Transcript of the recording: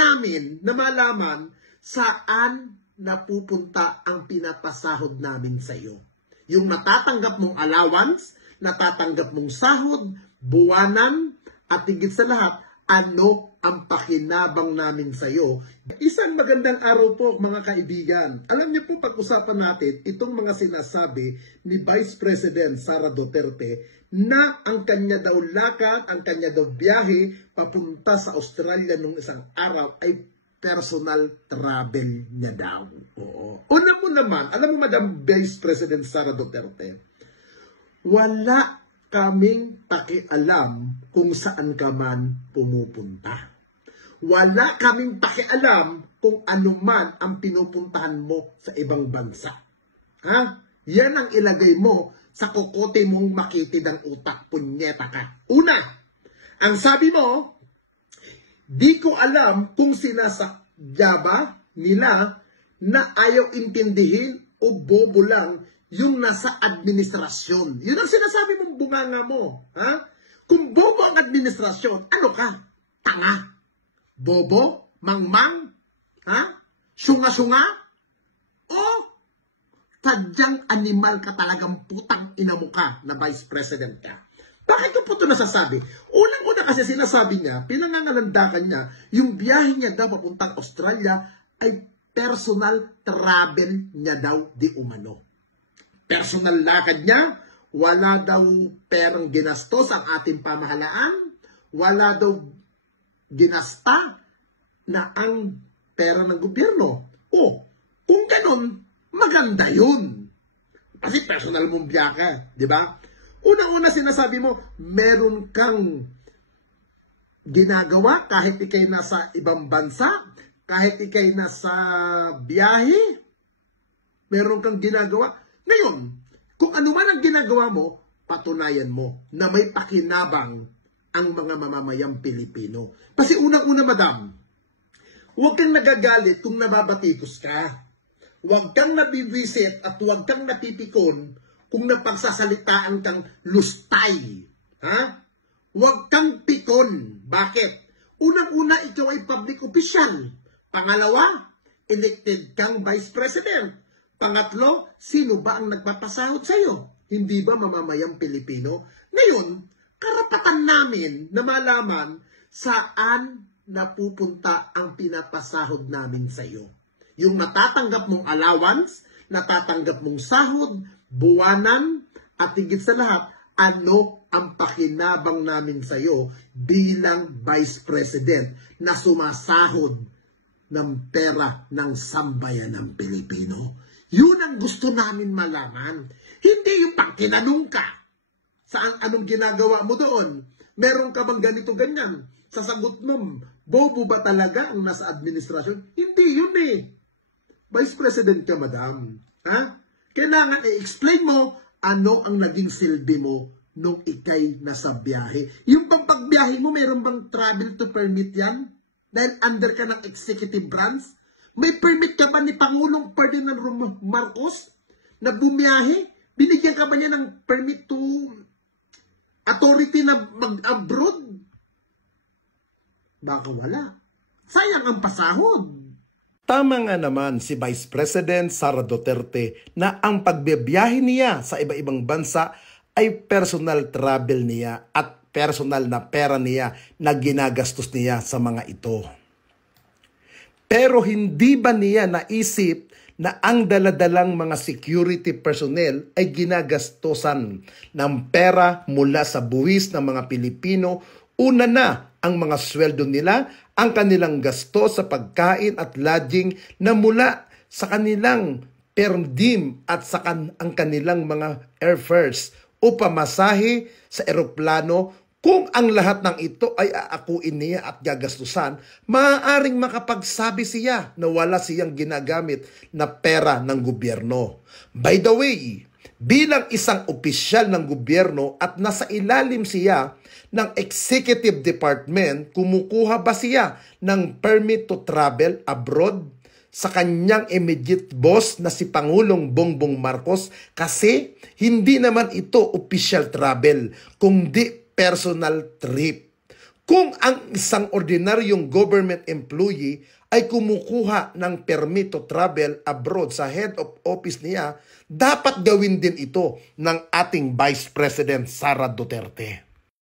namin na malaman saan napupunta ang pinapasahod namin sa iyo. Yung natatanggap mong allowance, natatanggap mong sahod, buwanan, at higit sa lahat, ano ang pakinabang namin sa iyo. Isang magandang araw po mga kaibigan. Alam niyo po, pag-usapan natin itong mga sinasabi ni Vice President Sara Duterte na ang kanya daw lakad, ang kanya daw biyahe papunta sa Australia nung isang araw ay personal travel niya daw. Oo. Una mo naman, alam mo Madam Vice President Sara Duterte, wala kaming pakialam kung saan ka man pumupunta. Wala kaming pakialam kung ano man ang pinupuntahan mo sa ibang bansa. Ha? Yan ang ilagay mo sa kokote mong makitid ang utak, punyeta ka. Una, ang sabi mo, di ko alam kung sinasadya ba nila na ayaw intindihin o bobo lang yung nasa administrasyon. Yun ang sinasabi mong bunganga mo. Ha? Kung bobo ang administrasyon, ano ka? Tanga? Bobo? Mangmang? Ha? Syunga-syunga? O tadyang animal ka, talagang putang ina mo ka na Vice President ka? Bakit ko po ito nasasabi? Unang-una kasi sinasabi niya, pinangangalandakan niya, yung biyahe niya daw papuntang Australia ay personal travel niya daw di umano. Personal lakad niya, wala daw perang ginastos ang ating pamahalaan, wala daw ginasta na ang pera ng gobyerno. O, kung ganun, maganda yun. Kasi personal mong biya ka, di ba? Unang-una sinasabi mo, meron kang ginagawa kahit ikay nasa ibang bansa, kahit ikay nasa biyahe, meron kang ginagawa. Ngayon, kung ano man ang ginagawa mo, patunayan mo na may pakinabang ang mga mamamayang Pilipino. Kasi unang-una, madam, huwag kang nagagalit kung nababatikos ka. Huwag kang nabibisit at huwag kang napipikon kung napagsasalitaan kang lustay. Ha? Huwag kang pikon. Bakit? Unang-una, ikaw ay public official. Pangalawa, elected kang Vice President. Pangatlo, sino ba ang nagpapasahod sa iyo? Hindi ba mamamayang Pilipino? Ngayon, karapatan namin na malaman saan napupunta ang pinapasahod namin sa iyo. Yung natatanggap mong allowance, natatanggap mong sahod, buwanan, at higit sa lahat, ano ang pakinabang namin sa iyo bilang Vice President na sumasahod ng pera ng sambayan ng Pilipino? Yun ang gusto namin malaman. Hindi yung pang tinanong ka. Saan, anong ginagawa mo doon? Meron ka bang ganito ganyan? Sasagot mo, bobo ba talaga ang nasa administrasyon? Hindi yun eh. Vice President ka, madam. Ha? Kailangan i-explain mo ano ang naging silbi mo nung ikay nasa biyahe. Yung pang pagbiyahe mo, meron bang travel to permit yan? Dahil under ka ng executive branch? May permit ka ba ni Pangulong Ferdinand Marcos na bumiyahe? Binigyan ka ba niya ng permit to authority na mag-abroad? Baka wala. Sayang ang pasahod. Tama nga naman si Vice President Sara Duterte na ang pagbibiyahe niya sa iba-ibang bansa ay personal travel niya at personal na pera niya na ginagastos niya sa mga ito. Pero hindi ba niya naisip na ang daladalang mga security personnel ay ginagastosan ng pera mula sa buwis ng mga Pilipino? Una na ang mga sweldo nila, ang kanilang gasto sa pagkain at lodging na mula sa kanilang per diem at sa ang kanilang mga airfares o pamasahe sa eroplano. Kung ang lahat ng ito ay aakuin niya at gagastusan, maaaring makapagsabi siya na wala siyang ginagamit na pera ng gobyerno. By the way, bilang isang opisyal ng gobyerno at nasa ilalim siya ng executive department, kumukuha ba siya ng permit to travel abroad sa kanyang immediate boss na si Pangulong Bongbong Marcos? Kasi hindi naman ito official travel, kundi personal trip. Kung ang isang ordinaryong government employee ay kumukuha ng permit to travel abroad sa head of office niya, dapat gawin din ito ng ating Vice President Sara Duterte.